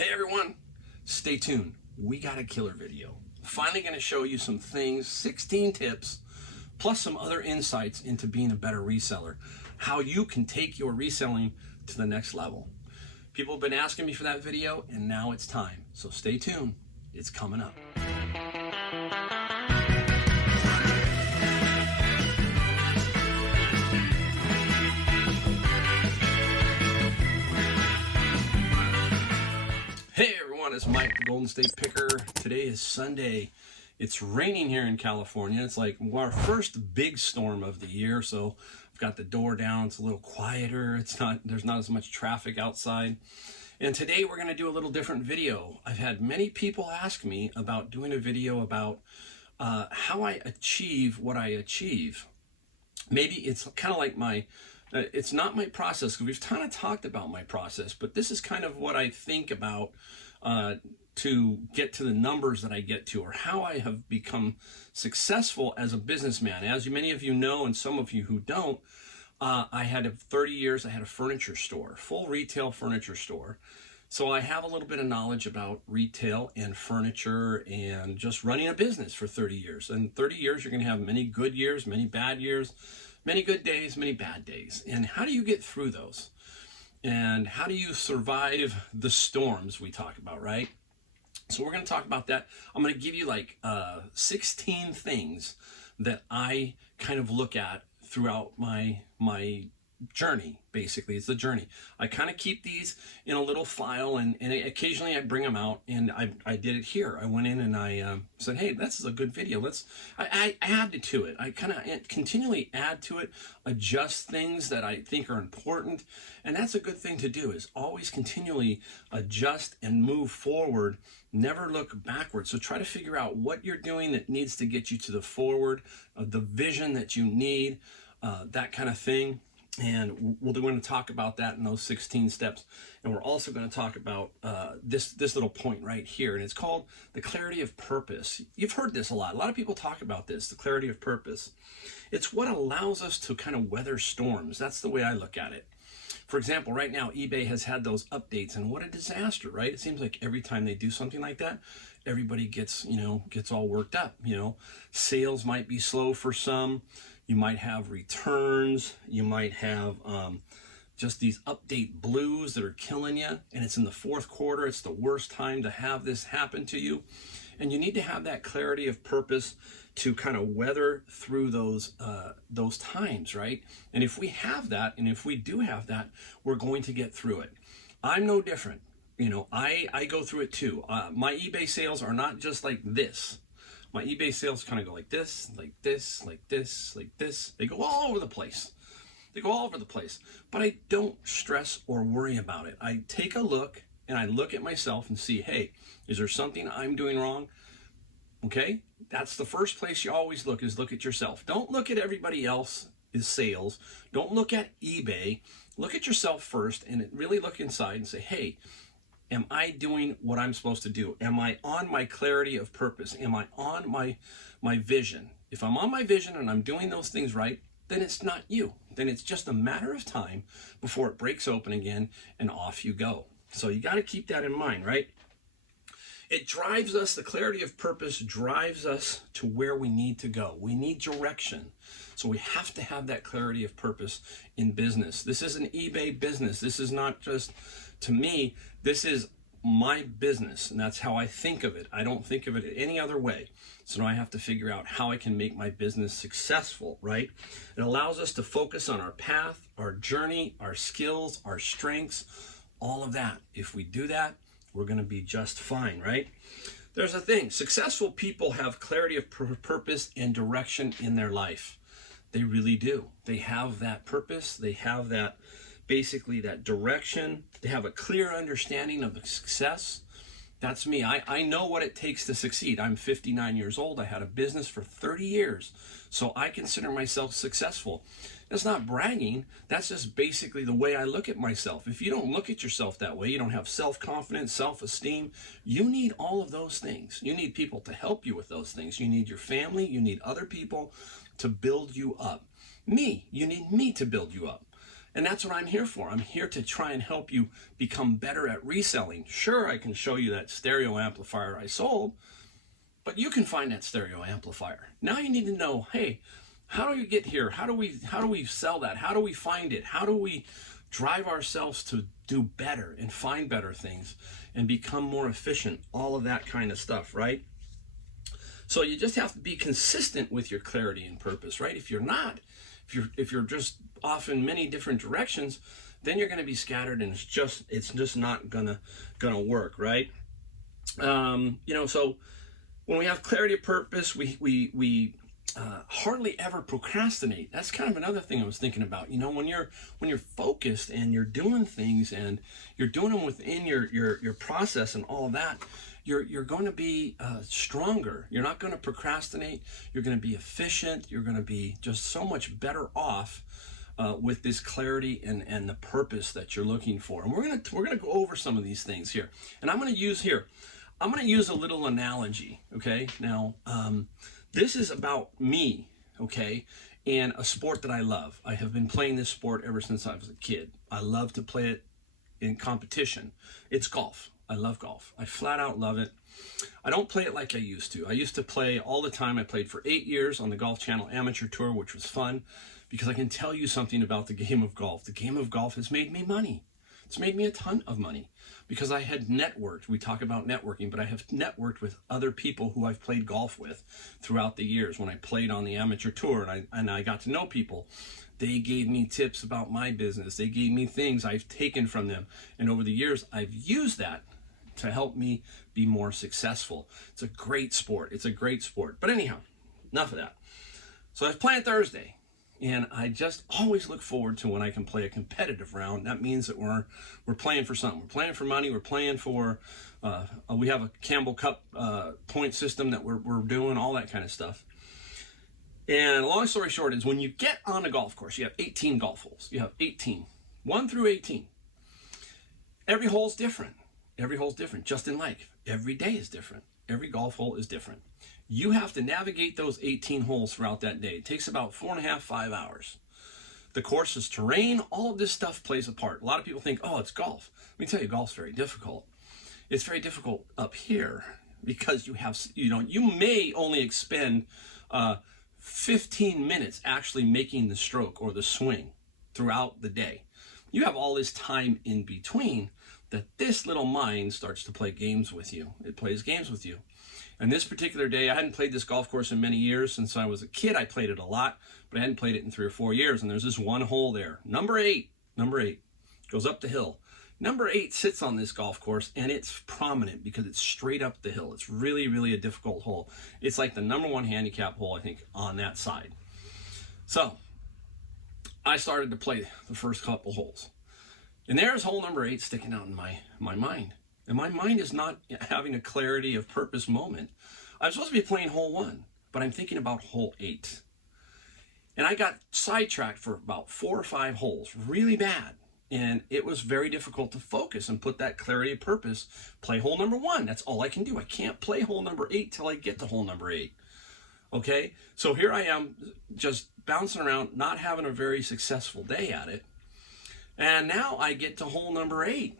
Hey everyone, stay tuned. We got a killer video. Finally going to show you some things, 16 tips, plus some other insights into being a better reseller. How you can take your reselling to the next level. People have been asking me for that video, and now it's time. So stay tuned. It's coming up. Hey everyone, it's Mike, the Golden State Picker. Today is Sunday. It's raining here in California. It's like our first big storm of the year, so I've got the door down. It's a little quieter. There's not as much traffic outside. And today we're going to do a little different video. I've had many people ask me about doing a video about how I achieve what I achieve. Maybe it's kind of like it's not my process, because we've kind of talked about my process, but this is kind of what I think about to get to the numbers that I get to, or how I have become successful as a businessman. As many of you know, and some of you who don't, I had 30 years, I had a furniture store, full retail furniture store. So I have a little bit of knowledge about retail and furniture and just running a business for 30 years. And 30 years, you're going to have many good years, many bad years, many good days, many bad days. And how do you get through those? And how do you survive the storms we talk about, right? So we're going to talk about that. I'm going to give you like 16 things that I kind of look at throughout my journey. Basically, it's the journey. I kind of keep these in a little file, and occasionally I bring them out, and I did it here. I went in and I said, hey, this is a good video. I added to it. I kind of continually add to it, adjust things that I think are important, and that's a good thing to do, is always continually adjust and move forward, never look backwards. So try to figure out what you're doing that needs to get you to the forward, the vision that you need, that kind of thing. And we're going to talk about that in those 16 steps. And we're also going to talk about this little point right here. And it's called the clarity of purpose. You've heard this a lot. A lot of people talk about this, the clarity of purpose. It's what allows us to kind of weather storms. That's the way I look at it. For example, right now, eBay has had those updates, and what a disaster, right? It seems like every time they do something like that, everybody gets all worked up. Sales might be slow for some. You might have returns. You might have just these update blues that are killing you. And it's in the fourth quarter. It's the worst time to have this happen to you. And you need to have that clarity of purpose to kind of weather through those times, right? And if we have that, and if we do have that, we're going to get through it. I'm no different. I go through it too. My eBay sales are not just like this. My eBay sales kind of go like this, like this, like this, like this. They go all over the place. They go all over the place. But I don't stress or worry about it. I take a look, and I look at myself and see, hey, is there something I'm doing wrong? Okay? That's the first place you always look, is look at yourself. Don't look at everybody else's sales. Don't look at eBay. Look at yourself first, and really look inside and say, hey, am I doing what I'm supposed to do? Am I on my clarity of purpose? Am I on my vision? If I'm on my vision and I'm doing those things right, then it's not you. Then it's just a matter of time before it breaks open again and off you go. So you got to keep that in mind, right? It drives us, the clarity of purpose drives us to where we need to go. We need direction. So we have to have that clarity of purpose in business. This is an eBay business. This is not just, to me, this is my business, and that's how I think of it. I don't think of it any other way. So now I have to figure out how I can make my business successful, right? It allows us to focus on our path, our journey, our skills, our strengths, all of that. If we do that, we're going to be just fine, right? There's a thing. Successful people have clarity of purpose and direction in their life. They really do. They have that purpose. They have that, basically that direction. They have a clear understanding of the success. That's me. I know what it takes to succeed. I'm 59 years old. I had a business for 30 years. So I consider myself successful. That's not bragging. That's just basically the way I look at myself. If you don't look at yourself that way, you don't have self-confidence, self-esteem, you need all of those things. You need people to help you with those things. You need your family. You need other people to build you up. You need me to build you up. And that's what I'm here for. I'm here to try and help you become better at reselling. Sure, I can show you that stereo amplifier I sold, but you can find that stereo amplifier. Now you need to know, hey, how do you get here? How do we sell that? How do we find it? How do we drive ourselves to do better and find better things and become more efficient? All of that kind of stuff, right? So you just have to be consistent with your clarity and purpose, right? If you're not, if you're just off in many different directions, then you're going to be scattered, and it's just not gonna work, right? So when we have clarity of purpose, we hardly ever procrastinate. That's kind of another thing I was thinking about. When you're focused and you're doing things and you're doing them within your process and all of that, you're going to be stronger. You're not going to procrastinate. You're going to be efficient. You're going to be just so much better off with this clarity and the purpose that you're looking for. And we're gonna go over some of these things here. And I'm gonna use a little analogy. Okay, now this is about me. Okay, and a sport that I love. I have been playing this sport ever since I was a kid. I love to play it in competition. It's golf. I love golf. I flat out love it. I don't play it like I used to. I used to play all the time. I played for 8 years on the Golf Channel Amateur Tour, which was fun, because I can tell you something about the game of golf. The game of golf has made me money. It's made me a ton of money because I had networked. We talk about networking, but I have networked with other people who I've played golf with throughout the years. When I played on the amateur tour and I got to know people, they gave me tips about my business. They gave me things I've taken from them. And over the years, I've used that to help me be more successful. It's a great sport. It's a great sport. But anyhow, enough of that. So I was playing Thursday, and I just always look forward to when I can play a competitive round. That means that we're playing for something. We're playing for money. We're playing for, we have a Campbell Cup point system that we're doing, all that kind of stuff. And long story short is, when you get on a golf course, you have 18 golf holes. You have 18, 1 through 18. Every hole's different. Every hole's different, just in life. Every day is different. Every golf hole is different. You have to navigate those 18 holes throughout that day. It takes about 4.5, 5 hours. The course's terrain, all of this stuff plays a part. A lot of people think, oh, it's golf. Let me tell you, golf's very difficult. It's very difficult up here because you may only expend 15 minutes actually making the stroke or the swing throughout the day. You have all this time in between that this little mind starts to play games with you. It plays games with you. And this particular day, I hadn't played this golf course in many years. Since I was a kid, I played it a lot, but I hadn't played it in 3 or 4 years. And there's this one hole there, number eight, goes up the hill. Number 8 sits on this golf course, and it's prominent because it's straight up the hill. It's really, really a difficult hole. It's like the number 1 handicap hole, I think, on that side. So I started to play the first couple holes. And there's hole number 8 sticking out in my mind. And my mind is not having a clarity of purpose moment. I'm supposed to be playing hole 1, but I'm thinking about hole 8. And I got sidetracked for about 4 or 5 holes, really bad. And it was very difficult to focus and put that clarity of purpose. Play hole number 1. That's all I can do. I can't play hole number 8 till I get to hole number 8. Okay? So here I am just bouncing around, not having a very successful day at it. And now I get to hole number 8.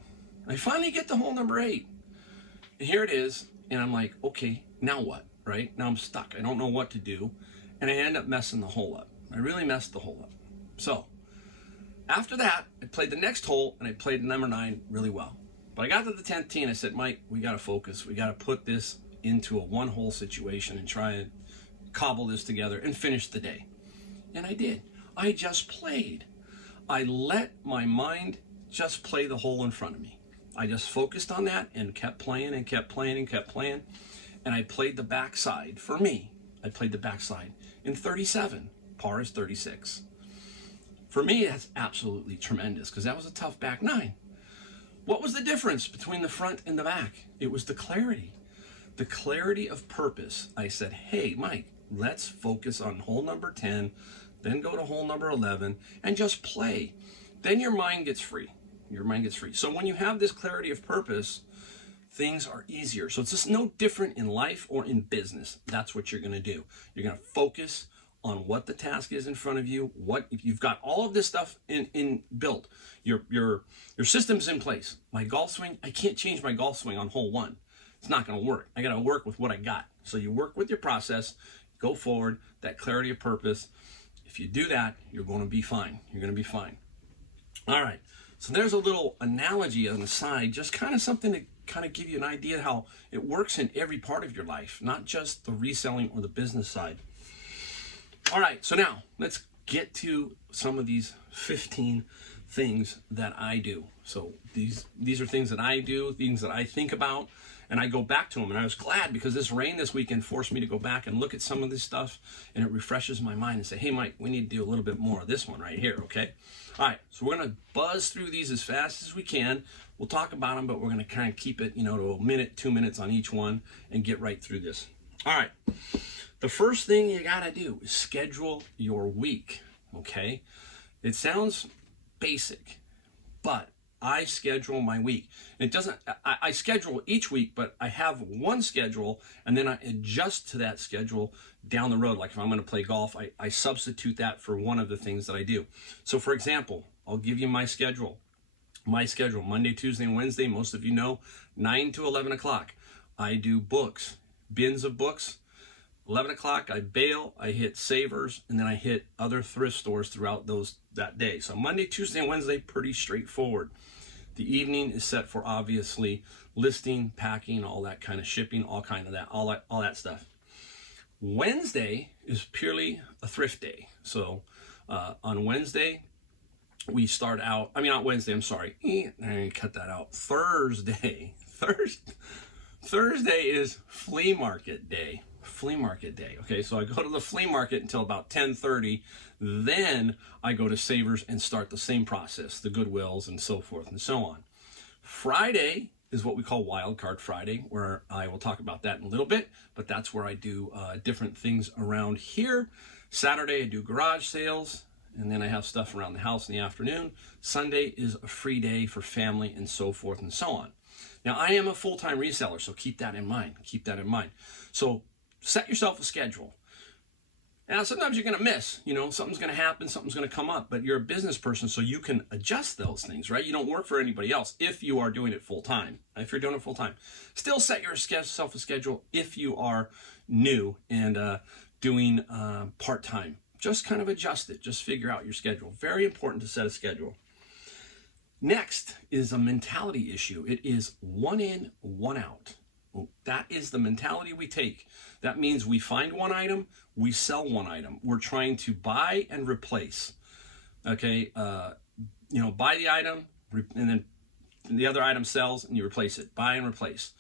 I finally get to hole number 8. And here it is. And I'm like, okay, now what? Right? Now I'm stuck. I don't know what to do. And I end up messing the hole up. I really messed the hole up. So after that, I played the next hole, and I played number 9 really well. But I got to the 10th tee, and I said, Mike, we got to focus. We got to put this into a one-hole situation and try and cobble this together and finish the day. And I did. I just played. I let my mind just play the hole in front of me. I just focused on that and kept playing and kept playing and kept playing. And I played the backside. For me, I played the backside in 37. Par is 36. For me, that's absolutely tremendous because that was a tough back 9. What was the difference between the front and the back? It was the clarity. The clarity of purpose. I said, hey, Mike, let's focus on hole number 10, then go to hole number 11, and just play. Then your mind gets free. Your mind gets free. So when you have this clarity of purpose, things are easier. So it's just no different in life or in business. That's what you're going to do. You're going to focus on what the task is in front of you. What if you've got all of this stuff in built, your system's in place. My golf swing, I can't change my golf swing on hole 1. It's not going to work. I got to work with what I got. So you work with your process, go forward, that clarity of purpose. If you do that, you're going to be fine. You're going to be fine. All right. So there's a little analogy on the side, just kind of something to kind of give you an idea how it works in every part of your life, not just the reselling or the business side. All right. So now let's get to some of these 15 things that I do. So these are things that I do, things that I think about, and I go back to them. And I was glad because this rain this weekend forced me to go back and look at some of this stuff, and it refreshes my mind and say, hey, Mike, we need to do a little bit more of this one right here, okay? All right, so we're going to buzz through these as fast as we can. We'll talk about them, but we're going to kind of keep it, to a minute, 2 minutes on each one and get right through this. All right, the first thing you got to do is schedule your week, okay? It sounds basic, but I schedule my week. It doesn't, I schedule each week, but I have one schedule and then I adjust to that schedule down the road. Like if I'm going to play golf, I substitute that for one of the things that I do. So for example, I'll give you my schedule. My schedule, Monday, Tuesday, and Wednesday, most of you know, 9 to 11 o'clock. I do books, bins of books. 11 o'clock, I bail, I hit Savers, and then I hit other thrift stores throughout that day. So Monday, Tuesday, and Wednesday, pretty straightforward. The evening is set for obviously listing, packing, all that kind of shipping, all that stuff. Wednesday is purely a thrift day. So on Wednesday, we start out, not Wednesday, I'm sorry. I cut that out. Thursday is flea market day. Flea market day. Okay, so I go to the flea market until about 10:30. Then I go to Savers and start the same process, the Goodwills and so forth and so on. Friday is what we call Wild Card Friday, where I will talk about that in a little bit, but that's where I do different things around here. Saturday I do garage sales, and then I have stuff around the house in the afternoon. Sunday is a free day for family and so forth and so on. Now I am a full-time reseller, so keep that in mind. Keep that in mind. So set yourself a schedule. Now, sometimes you're going to miss, something's going to happen, something's going to come up, but you're a business person, so you can adjust those things, right? You don't work for anybody else if you are doing it full time. If you're doing it full time, still set yourself a schedule if you are new and doing part time. Just kind of adjust it. Just figure out your schedule. Very important to set a schedule. Next is a mentality issue. It is one in, one out. That is the mentality we take. That means we find one item, we sell one item. We're trying to buy and replace. Okay, buy the item, and then the other item sells, and you replace it. Buy and replace.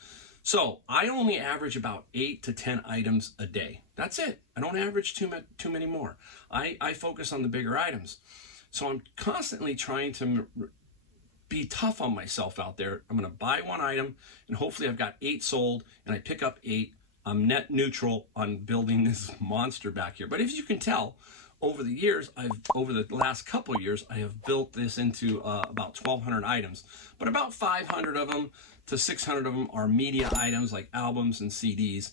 So I only average about 8 to 10 items a day. That's it. I don't average too many more. I focus on the bigger items. So I'm constantly trying to be tough on myself out there. I'm going to buy one item and hopefully I've got 8 sold and I pick up 8. I'm net neutral on building this monster back here. But if you can tell, over the last couple of years, I have built this into about 1,200 items. But about 500 of them to 600 of them are media items like albums and CDs.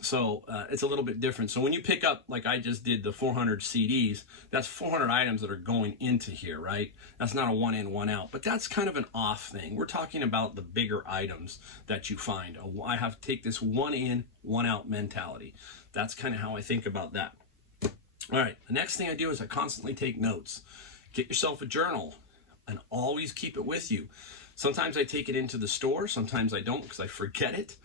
So it's a little bit different. So when you pick up, like I just did, the 400 CDs, that's 400 items that are going into here, right? That's not a one in, one out, but that's kind of an off thing. We're talking about the bigger items that you find. I have to take this one in, one out mentality. That's kind of how I think about that. All right, the next thing I do is I constantly take notes. Get yourself a journal and always keep it with you. Sometimes I take it into the store, sometimes I don't because I forget it.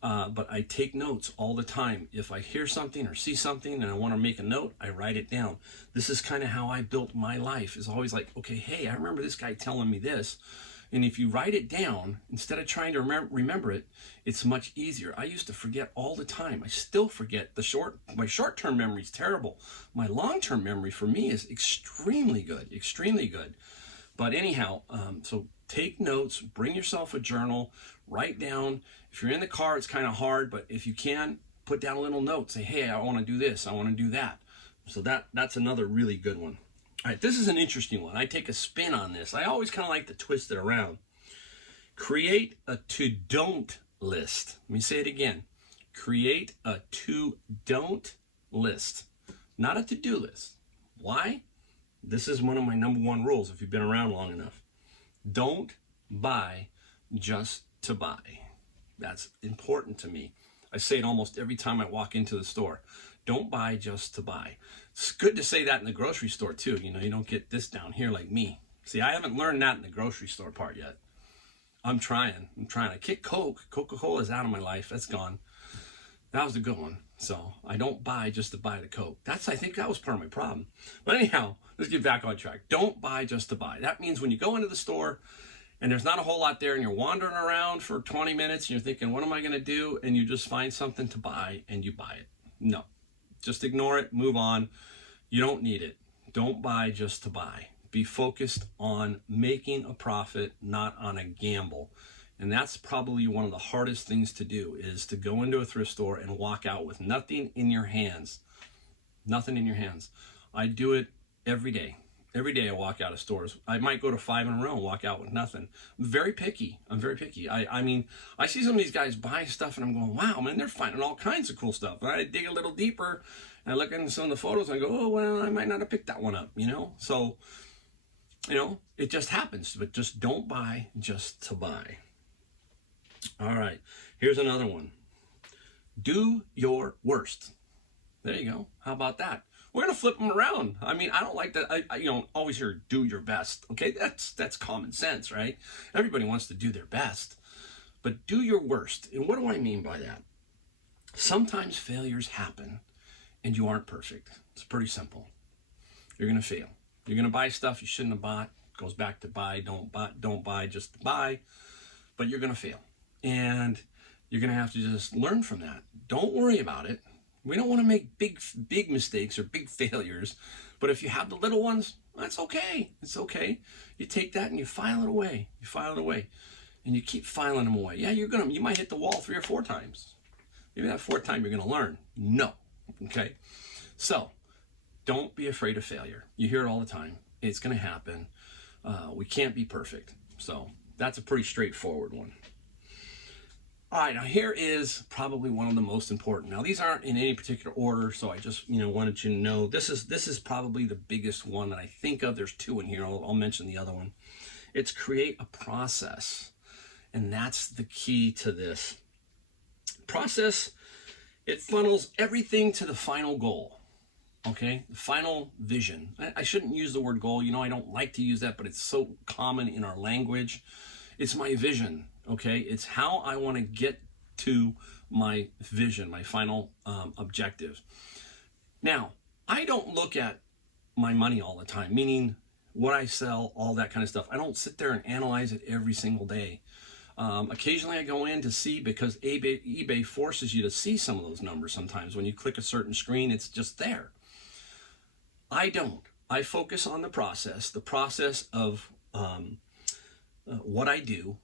But I take notes all the time. If I hear something or see something and I want to make a note, I write it down. This is kind of how I built my life. It's always like, okay, hey, I remember this guy telling me this. And if you write it down, instead of trying to remember it, it's much easier. I used to forget all the time. I still forget. My short-term memory is terrible. My long-term memory for me is extremely good, extremely good. But anyhow, so take notes, bring yourself a journal, write down. If you're in the car, it's kind of hard, but if you can, put down a little note. Say, hey, I want to do this. I want to do that. So that's another really good one. All right, this is an interesting one. I take a spin on this. I always kind of like to twist it around. Create a to-don't list. Let me say it again. Create a to-don't list. not a to-do list. Why? This is one of my number one rules if you've been around long enough. Don't buy just to buy. That's important to me. I say it almost every time I walk into the store. Don't buy just to buy. It's good to say that in the grocery store too. You know, you don't get this down here like me. See, I haven't learned that in the grocery store part yet. I'm trying. I kick Coke. Coca-Cola is out of my life. That's gone. That was a good one. So I don't buy just to buy the Coke. I think that was part of my problem. But anyhow, let's get back on track. Don't buy just to buy. That means when you go into the store and there's not a whole lot there and you're wandering around for 20 minutes and you're thinking, what am I going to do? And you just find something to buy and you buy it. No, just ignore it. Move on. You don't need it. Don't buy just to buy. Be focused on making a profit, not on a gamble. And that's probably one of the hardest things to do, is to go into a thrift store and walk out with nothing in your hands. Nothing in your hands. I do it every day. Every day I walk out of stores. I might go to 5 in a row and walk out with nothing. I'm very picky. I mean, I see some of these guys buy stuff and I'm going, wow, man, they're finding all kinds of cool stuff. And I dig a little deeper and I look at some of the photos and I go, oh, well, I might not have picked that one up, you know? So, you know, it just happens. But just don't buy just to buy. All right, here's another one. Do your worst. There you go. How about that? We're going to flip them around. I mean, I don't like that. I always hear do your best. Okay, that's common sense, right? Everybody wants to do their best. But do your worst. And what do I mean by that? Sometimes failures happen and you aren't perfect. It's pretty simple. You're going to fail. You're going to buy stuff you shouldn't have bought. Goes back to don't buy just to buy. But you're going to fail. And you're going to have to just learn from that. Don't worry about it. We don't want to make big mistakes or big failures. But if you have the little ones, that's okay. It's okay. You take that and you file it away. And you keep filing them away. Yeah, you might hit the wall 3 or 4 times. Maybe that 4th time you're going to learn. No. Okay? So, don't be afraid of failure. You hear it all the time. It's going to happen. We can't be perfect. So, that's a pretty straightforward one. All right, now here is probably one of the most important. Now these aren't in any particular order, so I just wanted you to know this is probably the biggest one that I think of. There's 2 in here. I'll mention the other one. It's create a process, and that's the key to this process. It funnels everything to the final goal. Okay, the final vision. I shouldn't use the word goal. I don't like to use that, but it's so common in our language. It's my vision. Okay, it's how I want to get to my vision, my final objective. Now, I don't look at my money all the time, meaning what I sell, all that kind of stuff. I don't sit there and analyze it every single day. Occasionally I go in to see, because eBay forces you to see some of those numbers sometimes. When you click a certain screen, it's just there. I don't. I focus on the process of what I do,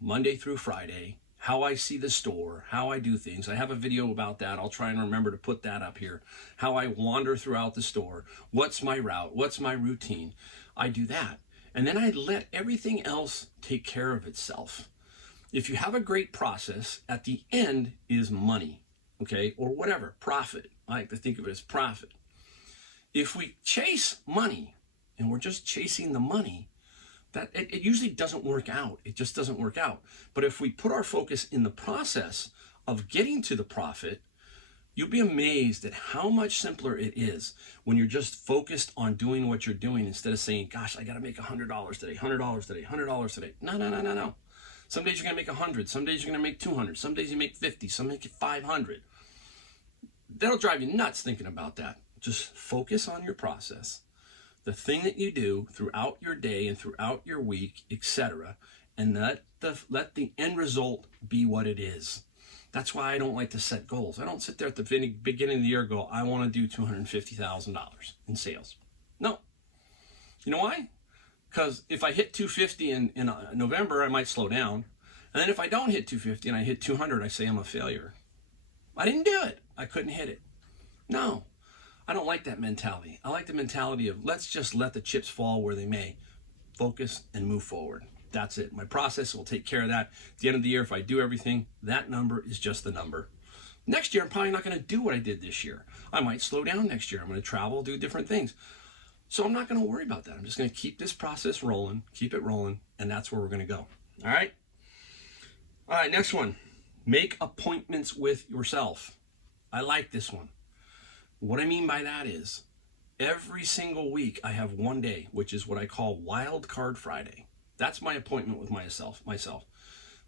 Monday through Friday, how I see the store, how I do things. I have a video about that. I'll try and remember to put that up here. How I wander throughout the store. What's my route? What's my routine? I do that. And then I let everything else take care of itself. If you have a great process, at the end is money, okay? Or whatever, profit. I like to think of it as profit. If we chase money and we're just chasing the money, that it usually doesn't work out. It just doesn't work out. But if we put our focus in the process of getting to the profit, you'll be amazed at how much simpler it is when you're just focused on doing what you're doing, instead of saying, gosh, I got to make $100 today, $100 today, $100 today. No. Some days you're going to make 100. Some days you're going to make 200. Some days you make 50. Some make it 500. That'll drive you nuts thinking about that. Just focus on your process. The thing that you do throughout your day and throughout your week, etc., and let the end result be what it is. That's why I don't like to set goals. I don't sit there at the beginning of the year and go, I want to do $250,000 in sales. No. You know why? Because if I hit 250 in November, I might slow down. And then if I don't hit 250 and I hit 200, I say I'm a failure. I didn't do it. I couldn't hit it. No. I don't like that mentality. I like the mentality of let's just let the chips fall where they may. Focus and move forward. That's it. My process will take care of that. At the end of the year, if I do everything, that number is just the number. Next year, I'm probably not going to do what I did this year. I might slow down next year. I'm going to travel, do different things. So I'm not going to worry about that. I'm just going to keep this process rolling, keep it rolling, and that's where we're going to go. All right? All right, next one. Make appointments with yourself. I like this one. What I mean by that is every single week I have one day, which is what I call Wild Card Friday. That's my appointment with myself.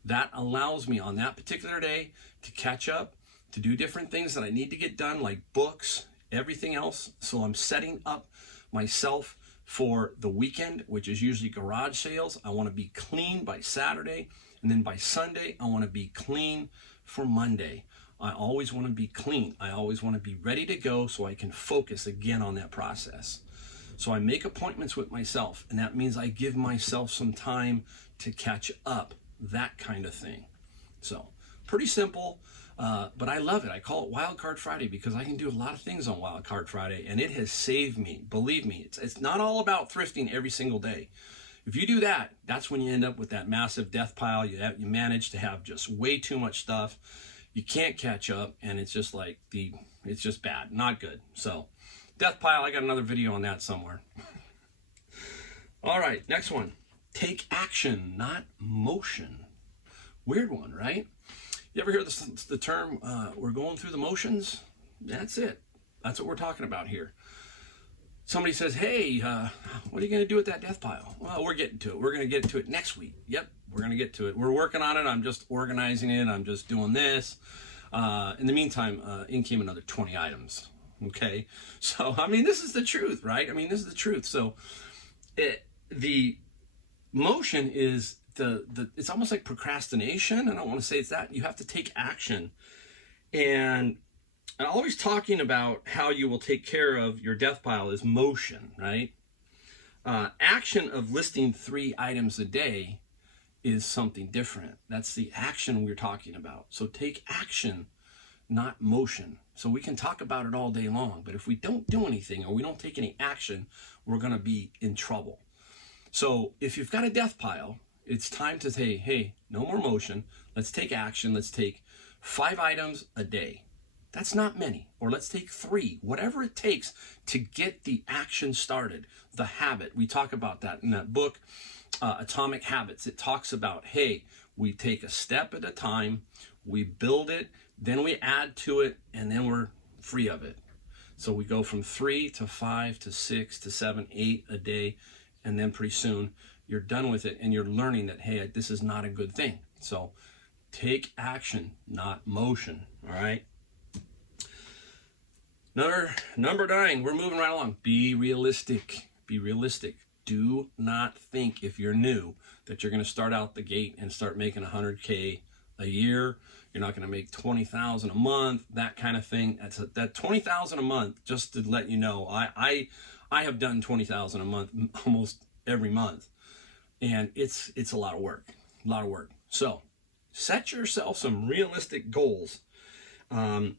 That allows me on that particular day to catch up, to do different things that I need to get done, like books, everything else. So I'm setting up myself for the weekend, which is usually garage sales. I want to be clean by Saturday, and then by Sunday, I want to be clean for Monday. I always want to be clean. I always want to be ready to go so I can focus again on that process. So I make appointments with myself, and that means I give myself some time to catch up, that kind of thing. So pretty simple. But I love it. I call it Wild Card Friday because I can do a lot of things on Wild Card Friday, and it has saved me. Believe me, it's not all about thrifting every single day. If you do that, that's when you end up with that massive death pile. You manage to have just way too much stuff. You can't catch up, and it's just like it's just bad, not good. So death pile, I got another video on that somewhere. All right, next one. Take action, not motion. Weird one, right? You ever hear the term, we're going through the motions? That's it. That's what we're talking about here. Somebody says, hey, what are you going to do with that death pile? Well, we're getting to it. We're going to get to it next week. Yep, we're going to get to it. We're working on it. I'm just organizing it. I'm just doing this. In the meantime, in came another 20 items. Okay? So, I mean, this is the truth, right? I mean, this is the truth. So, the motion is it's almost like procrastination. I don't want to say it's that. You have to take action. And I'm always talking about how you will take care of your death pile is motion, right? Action of listing 3 items a day is something different. That's the action we're talking about. So take action, not motion. So we can talk about it all day long, but if we don't do anything or we don't take any action, we're going to be in trouble. So if you've got a death pile, it's time to say, hey, no more motion. Let's take action. Let's take 5 items a day. That's not many. Or let's take 3, whatever it takes to get the action started, the habit. We talk about that in that book, Atomic Habits. It talks about, hey, we take a step at a time, we build it, then we add to it, and then we're free of it. So we go from 3 to 5 to 6 to 7, 8 a day, and then pretty soon you're done with it and you're learning that, hey, this is not a good thing. So take action, not motion. All right. Number 9, we're moving right along. Be realistic. Be realistic. Do not think, if you're new, that you're going to start out the gate and start making $100K a year. You're not going to make $20,000 a month, that kind of thing. That $20,000 a month, just to let you know, I have done $20,000 a month almost every month. And it's a lot of work, So set yourself some realistic goals, and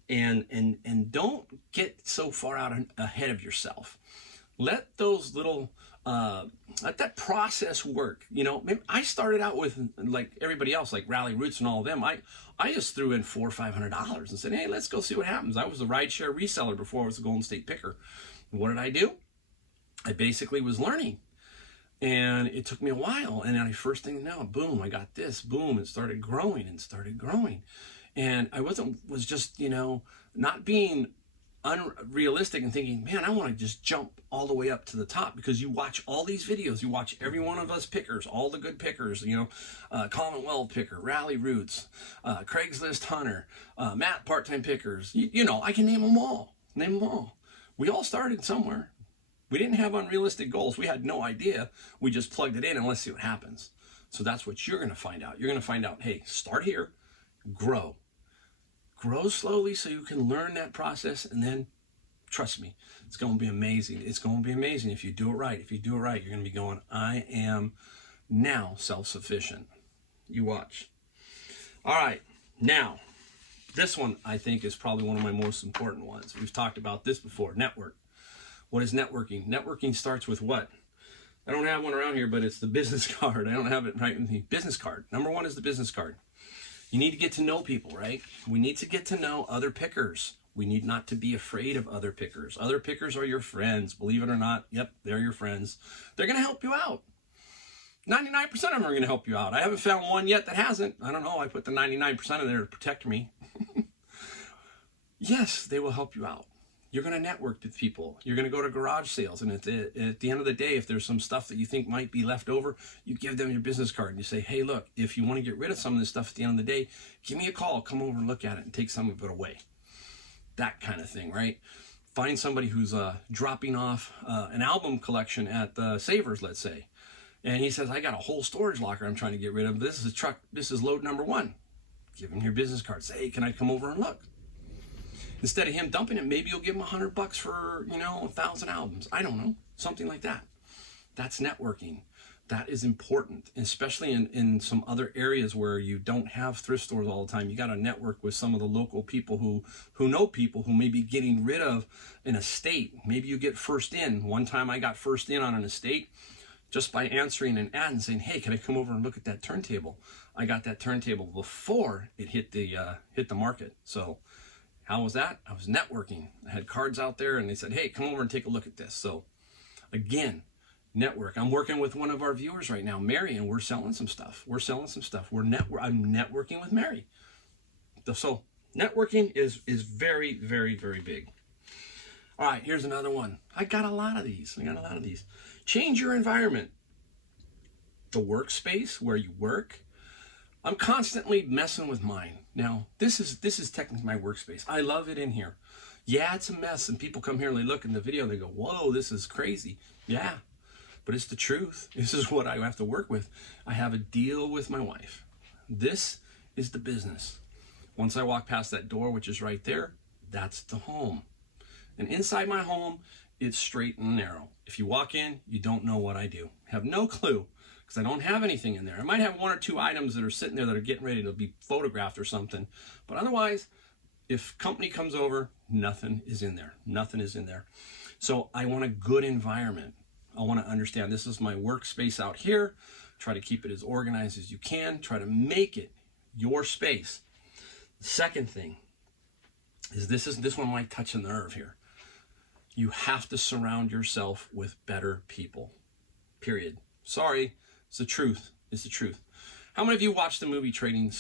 don't get so far out ahead of yourself. Let those little, let that process work. You know, I started out with, like everybody else, like Rally Roots and all of them. I just threw in $400 or $500 and said, hey, let's go see what happens. I was a rideshare reseller before I was a Golden State Picker. What did I do? I basically was learning. And it took me a while. And then first thing you know, boom, I got this, boom, it started growing. And I was just, not being unrealistic and thinking, man, I want to just jump all the way up to the top, because you watch all these videos, you watch every one of us pickers, all the good pickers, Commonwealth Picker, Rally Roots, Craigslist Hunter, Matt Part-Time Pickers, I can name them all. We all started somewhere. We didn't have unrealistic goals. We had no idea. We just plugged it in and let's see what happens. So that's what you're going to find out. You're going to find out, hey, start here, grow. Grow slowly so you can learn that process, and then, trust me, it's going to be amazing. It's going to be amazing if you do it right. If you do it right, you're going to be going, I am now self-sufficient. You watch. All right, now, this one I think is probably one of my most important ones. We've talked about this before, network. What is networking? Networking starts with what? I don't have one around here, but it's the business card. I don't have it right in the business card. Number 1 is the business card. You need to get to know people, right? We need to get to know other pickers. We need not to be afraid of other pickers. Other pickers are your friends, believe it or not. Yep, they're your friends. They're going to help you out. 99% of them are going to help you out. I haven't found one yet that hasn't. I don't know. I put the 99% in there to protect me. Yes, they will help you out. You're going to network with people. You're going to go to garage sales. And at the end of the day, if there's some stuff that you think might be left over, you give them your business card and you say, hey, look, if you want to get rid of some of this stuff at the end of the day, give me a call. Come over and look at it and take some of it away. That kind of thing, right? Find somebody who's dropping off an album collection at Savers, let's say. And he says, I got a whole storage locker I'm trying to get rid of. This is a truck. This is load number 1. Give him your business card. Say, hey, can I come over and look? Instead of him dumping it, maybe you'll give him $100 for, 1,000 albums. I don't know. Something like that. That's networking. That is important, especially in some other areas where you don't have thrift stores all the time. You got to network with some of the local people who know people who may be getting rid of an estate. Maybe you get first in. One time I got first in on an estate just by answering an ad and saying, hey, can I come over and look at that turntable? I got that turntable before it hit the market. So how was that? I was networking. I had cards out there and they said, hey, come over and take a look at this. So again, network. I'm working with one of our viewers right now, Mary, and we're selling some stuff. I'm networking with Mary. So networking is very, very, very big. All right, here's another one. I got a lot of these. Change your environment. The workspace where you work. I'm constantly messing with mine. Now, this is technically my workspace. I love it in here. Yeah, it's a mess, and people come here and they look in the video and they go, whoa, this is crazy. Yeah, but it's the truth. This is what I have to work with. I have a deal with my wife. This is the business. Once I walk past that door, which is right there, that's the home. And inside my home, it's straight and narrow. If you walk in, you don't know what I do. Have no clue, because I don't have anything in there. I might have 1 or 2 items that are sitting there that are getting ready to be photographed or something. But otherwise, if company comes over, nothing is in there. Nothing is in there. So I want a good environment. I want to understand this is my workspace out here. Try to keep it as organized as you can. Try to make it your space. The second thing is this one might touch a nerve here. You have to surround yourself with better people. Period. Sorry, it's the truth. It's the truth. How many of you watched the movie Trading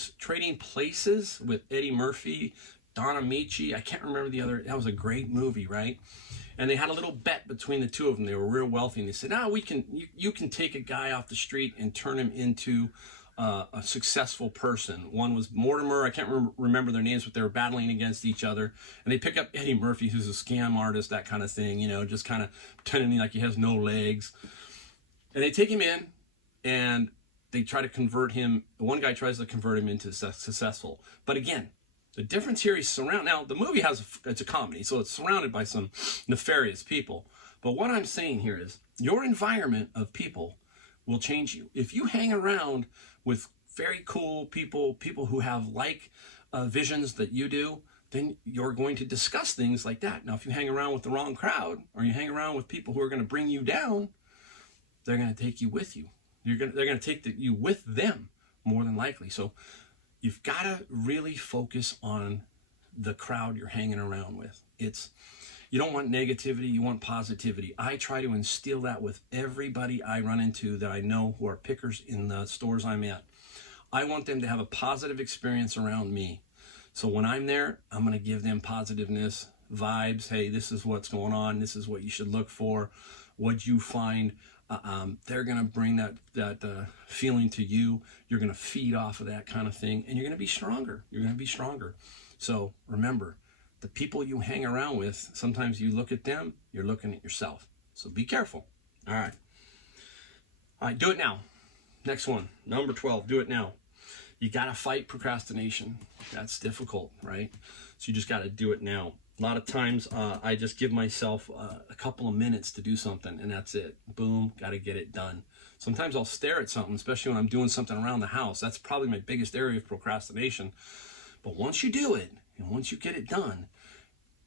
Places with Eddie Murphy, Don Amici? I can't remember the other. That was a great movie, right? And they had a little bet between the two of them. They were real wealthy, and they said, you can take a guy off the street and turn him into a successful person. One was Mortimer. I can't remember their names, but they were battling against each other. And they pick up Eddie Murphy, who's a scam artist, that kind of thing, just kind of pretending like he has no legs. And they take him in, and they try to convert him. One guy tries to convert him into successful. But again, the difference here is surrounded. Now, the movie it's a comedy, so it's surrounded by some nefarious people. But what I'm saying here is your environment of people will change you. If you hang around with very cool people who have visions that you do, then you're going to discuss things like that. Now, if you hang around with the wrong crowd, or you hang around with people who are going to bring you down, they're going to take you with you. They're going to take you with them, more than likely. So you've got to really focus on the crowd you're hanging around with. You don't want negativity, you want positivity. I try to instill that with everybody I run into that I know who are pickers in the stores I'm at. I want them to have a positive experience around me. So when I'm there, I'm going to give them positiveness, vibes. Hey, this is what's going on. This is what you should look for. What'd you find? They're going to bring that feeling to you. You're going to feed off of that kind of thing, and you're going to be stronger. You're going to be stronger. So remember, the people you hang around with, sometimes you look at them, you're looking at yourself. So be careful. All right, do it now. Next one, number 12, do it now. You got to fight procrastination. That's difficult, right? So you just got to do it now. A lot of times I just give myself a couple of minutes to do something, and that's it. Boom, got to get it done. Sometimes I'll stare at something, especially when I'm doing something around the house. That's probably my biggest area of procrastination. But once you do it, and once you get it done,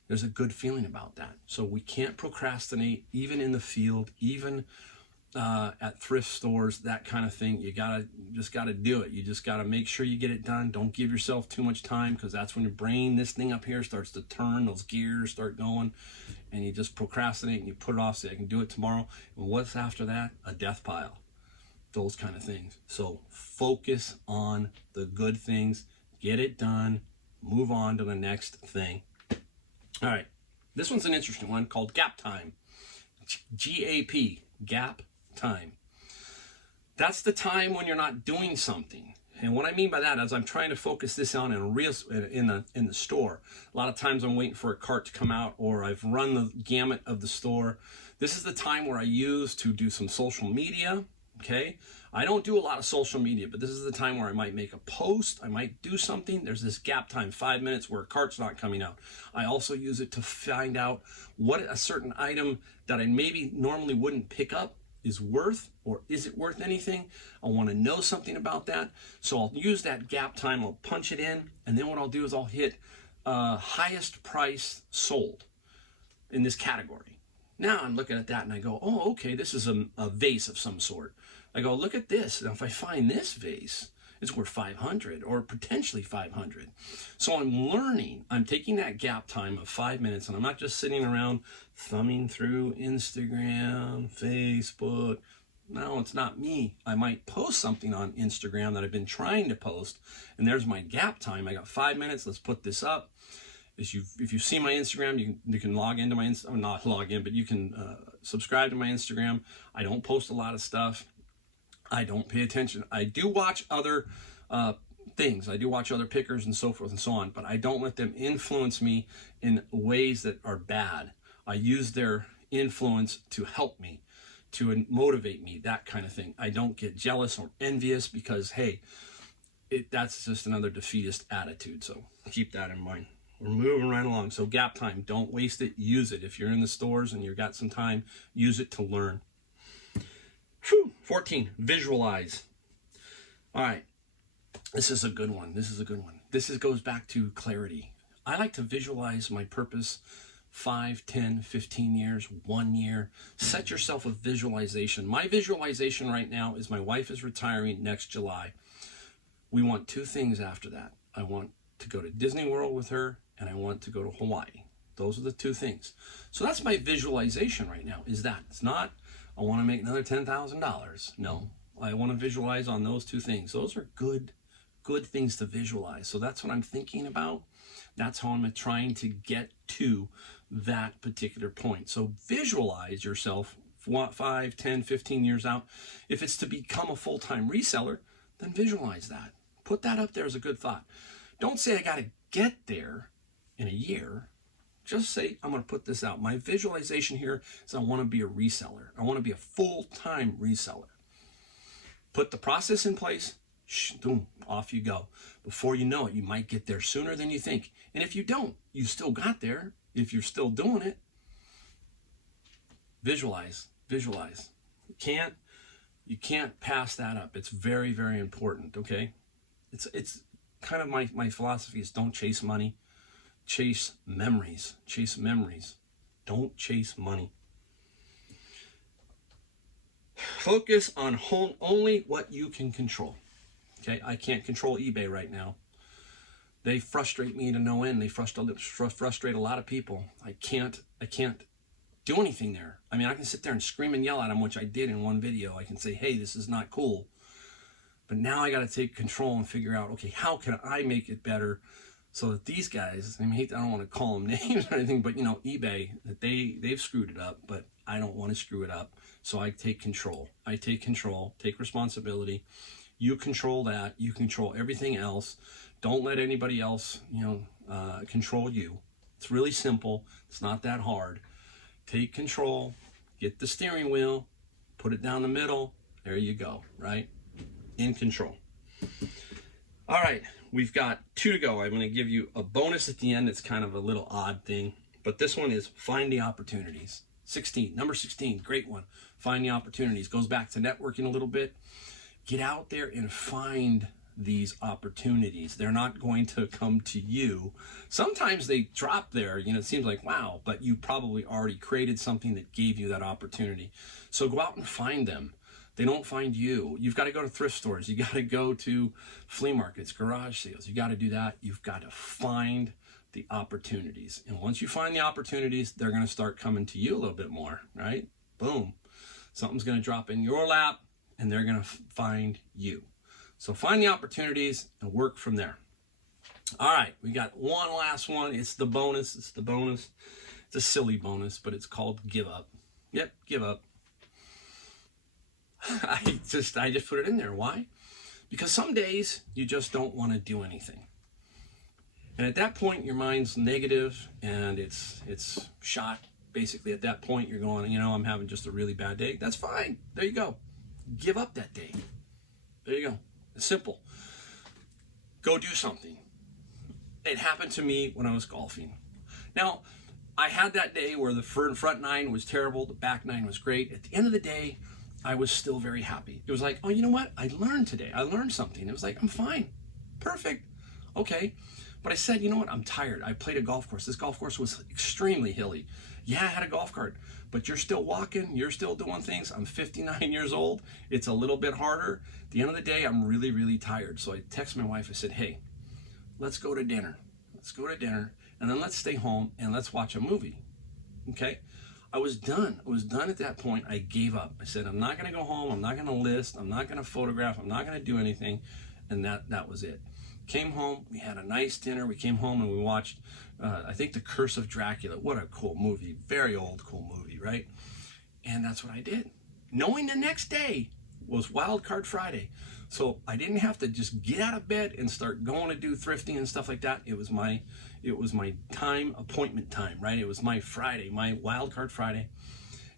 there's a good feeling about that. So we can't procrastinate, even in the field, even at thrift stores, that kind of thing. You just gotta do it. You just gotta make sure you get it done. Don't give yourself too much time, because that's when your brain, this thing up here, starts to turn. Those gears start going, and you just procrastinate and you put it off. Say, I can do it tomorrow. And what's after that? A death pile. Those kind of things. So focus on the good things. Get it done. Move on to the next thing. All right. This one's an interesting one called gap time. GAP. Gap time. That's the time when you're not doing something. And what I mean by that is I'm trying to focus this on in the store. A lot of times I'm waiting for a cart to come out, or I've run the gamut of the store. This is the time where I use to do some social media. Okay, I don't do a lot of social media, but this is the time where I might make a post, I might do something. There's this gap time, 5 minutes, where a cart's not coming out. I also use it to find out what a certain item that I maybe normally wouldn't pick up is worth, or is it worth anything? I want to know something about that. So I'll use that gap time, I'll punch it in, and then what I'll do is I'll hit highest price sold in this category. Now I'm looking at that and I go, oh, okay, this is a vase of some sort. I go, look at this. Now, if I find this vase, it's worth 500 or potentially 500. So I'm learning. I'm taking that gap time of 5 minutes, and I'm not just sitting around thumbing through Instagram, Facebook. No, it's not me. I might post something on Instagram that I've been trying to post, and there's my gap time. I got 5 minutes. Let's put this up. If you see my Instagram, you can log into my Instagram. Not log in, but you can subscribe to my Instagram. I don't post a lot of stuff. I don't pay attention. I do watch other things. I do watch other pickers and so forth and so on, but I don't let them influence me in ways that are bad. I use their influence to help me, to motivate me, that kind of thing. I don't get jealous or envious because, hey, that's just another defeatist attitude. So keep that in mind. We're moving right along. So gap time, don't waste it. Use it. If you're in the stores and you've got some time, use it to learn. 14, visualize. All right, this is a good one. This goes back to clarity. I like to visualize my purpose 5, 10, 15 years, 1 year. Set yourself a visualization. My visualization right now is my wife is retiring next July. We want 2 things after that. I want to go to Disney World with her, and I want to go to Hawaii. Those are the 2 things. So that's my visualization right now, is that. It's not, I want to make another $10,000. No, I want to visualize on those 2 things. Those are good things to visualize. So that's what I'm thinking about. That's how I'm trying to get to that particular point. So visualize yourself 5, 10, 15 years out. If it's to become a full-time reseller, then visualize that. Put that up there as a good thought. Don't say I got to get there in a year. Just say, I'm going to put this out. My visualization here is I want to be a reseller. I want to be a full-time reseller. Put the process in place, boom, off you go. Before you know it, you might get there sooner than you think. And if you don't, you still got there. If you're still doing it, visualize. You can't pass that up. It's very, very important, okay? It's kind of my philosophy is don't chase money. Chase memories. Don't chase money. Focus on only what you can control. Okay, I can't control eBay right now. They frustrate me to no end. They frustrate a lot of people. I can't do anything there. I mean, I can sit there and scream and yell at them, which I did in one video. I can say, hey, this is not cool. But now I got to take control and figure out, okay, how can I make it better? So that these guys, I don't want to call them names or anything, but eBay, that they've screwed it up, but I don't want to screw it up. So I take control. Take responsibility. You control that. You control everything else. Don't let anybody else, control you. It's really simple. It's not that hard. Take control. Get the steering wheel. Put it down the middle. There you go, right? In control. All right. We've got 2 to go. I'm going to give you a bonus at the end. It's kind of a little odd thing, but this one is find the opportunities. Number 16, great one. Find the opportunities. Goes back to networking a little bit. Get out there and find these opportunities. They're not going to come to you. Sometimes they drop there, you know, it seems like, wow, but you probably already created something that gave you that opportunity. So go out and find them. They don't find you. You've got to go to thrift stores. You got to go to flea markets, garage sales. You got to do that. You've got to find the opportunities. And once you find the opportunities, they're going to start coming to you a little bit more, right? Boom. Something's going to drop in your lap and they're going to find you. So find the opportunities and work from there. All right, we got one last one. It's the bonus. It's the bonus. It's a silly bonus, but it's called give up. Yep, give up. I just put it in there. Why? Because some days you just don't want to do anything. And at that point, your mind's negative and it's shot. Basically, at that point, you're going, you know, I'm having just a really bad day. That's fine. There you go. Give up that day. There you go. It's simple. Go do something. It happened to me when I was golfing. Now, I had that day where the front nine was terrible, the back nine was great. At the end of the day, I was still very happy. It was like, oh, you know what? I learned today. I learned something. It was like, I'm fine. Perfect. Okay. But I said, you know what? I'm tired. I played a golf course. This golf course was extremely hilly. Yeah, I had a golf cart, but you're still walking. You're still doing things. I'm 59 years old. It's a little bit harder. At the end of the day, I'm really, really tired. So I texted my wife. I said, hey, let's go to dinner. Let's go to dinner. And then let's stay home and let's watch a movie. Okay? I was done. I was done at that point. I gave up. I said, I'm not going to go home. I'm not going to list. I'm not going to photograph. I'm not going to do anything. And that was it. Came home. We had a nice dinner. We came home and we watched, I think, The Curse of Dracula. What a cool movie. Very old, cool movie, right? And that's what I did. Knowing the next day was Wild Card Friday. So I didn't have to just get out of bed and start going to do thrifting and stuff like that. It was my time, appointment time, right? It was my Friday, my Wild Card Friday.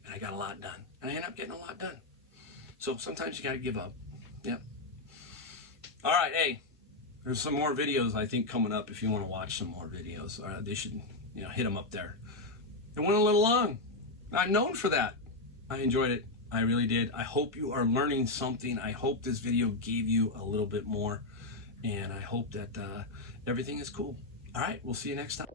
And I got a lot done. And I ended up getting a lot done. So sometimes you got to give up. Yep. All right, hey. There's some more videos, I think, coming up if you want to watch some more videos. They should, you know, hit them up there. It went a little long. I'm known for that. I enjoyed it. I really did. I hope you are learning something. I hope this video gave you a little bit more. And I hope that everything is cool. All right, we'll see you next time.